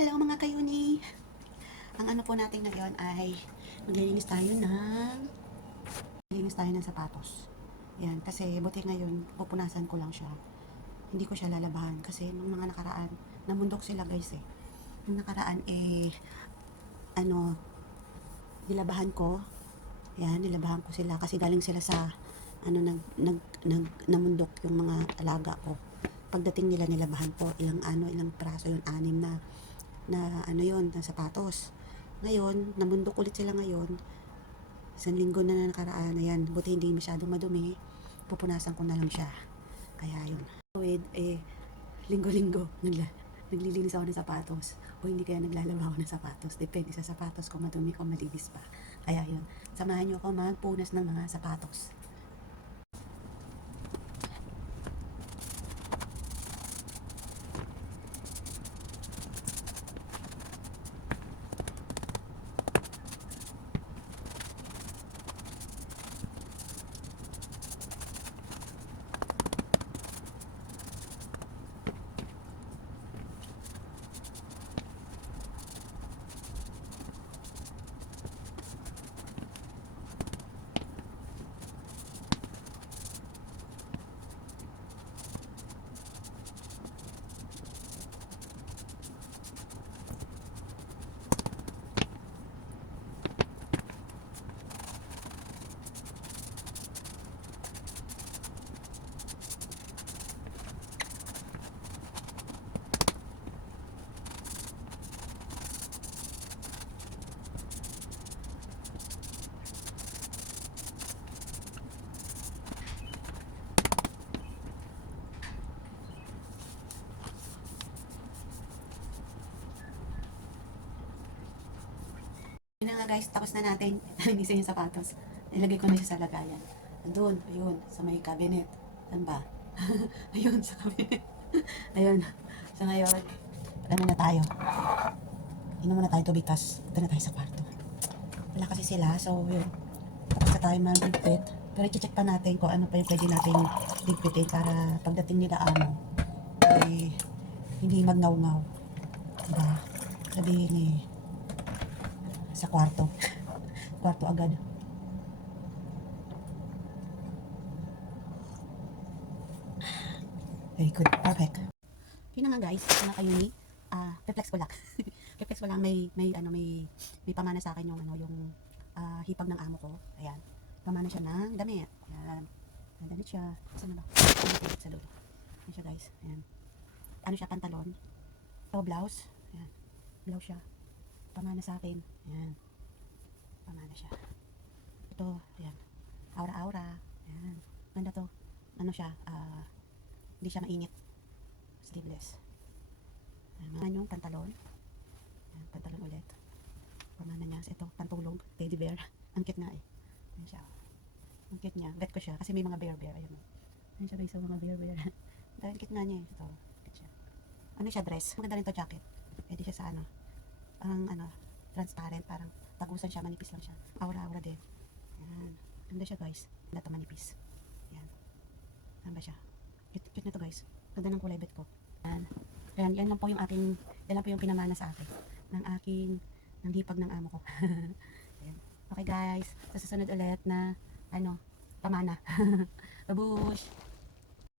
Hello mga kayuni! Ang ano po natin ngayon ay maglilinis tayo ng maglilinis tayo ng sapatos. Yan, kasi buti ngayon pupunasan ko lang siya. Hindi ko siya lalabahan kasi nung mga nakaraan, namundok sila guys eh. Nung nakaraan eh, ano, nilabahan ko. Yan, nilabahan ko sila kasi galing sila sa ano nag nag nag namundok yung mga alaga ko. Pagdating nila nilabahan ko ilang ano ilang praso yun anim na na ano yon na sapatos. Ngayon, namundok ulit sila ngayon. Isang linggo na na nakaraan. Ayan, buti hindi masyadong madumi. Pupunasan ko na lang siya. Kaya yun. With, eh, linggo-linggo, nagla, naglilinis ako ng sapatos. O hindi kaya naglalaba ako ng sapatos. Depende sa sapatos kung madumi o malinis pa. Kaya yun. Samahan niyo ako magpunas ng mga sapatos. Guys, tapos na natin linisin yung sapatos. Nilagay ko na siya sa lagayan. Andun, ayun, sa may cabinet. Saan ba? ayun, sa cabinet. ayun. So ngayon, ano na tayo? Inom muna tayo tubig, tas punta na tayo sa kwarto. Wala kasi sila, so yun. Tapos na tayo mag-ligpit. Pero i-check pa natin kung ano pa yung pwede natin ligpitin para pagdating nila amo, eh, hindi magnaw-ngaw. Diba? Sabihin eh, sa kwarto. kwarto agad. Very good. Perfect. Yun na nga guys, mga kayuni. Ah, reflex ko lang. reflex ko lang may may ano may may pamana sa akin yung ano yung ah, hipag ng amo ko. Ayan. Pamana siya ng damit. Ayan. Ang siya. Saan na ba? Sa dulo. Ayan siya guys. Ayan. Ano siya pantalon? O blouse. Ayan. Blouse siya. Pamana sa akin. Ayan. Pamana siya. Ito, ayan. Aura-aura. Ayan. Ganda to. Ano siya, ah, hindi siya mainit. Sleeveless. Ayan, yung pantalon. Ayan, pantalon ulit. Pamana niya. Ito, pantulog. Teddy bear. Ang cute nga eh. Ayan siya. Ang cute niya. Bet ko siya. Kasi may mga bear bear. Ayan. oh. Ayan siya guys. mga bear bear. Dahil cute nga niya eh. Ito. Cute siya. Ano siya dress? Maganda rin to jacket. Pwede siya sa ano. Ang ano, transparent. Parang tagusan siya. Manipis lang siya. Aura-aura din. Ayan. Ganda siya guys. Ganda to manipis. Ayan ba siya? Cute, cute na to guys. Ganda ng kulay bet ko. Ayan. Ayan, yan lang po yung aking, yan lang po yung pinamana sa akin. Ng aking, ng hipag ng amo ko. Ayan. Okay guys, sa susunod ulit na, ano, pamana. Babush!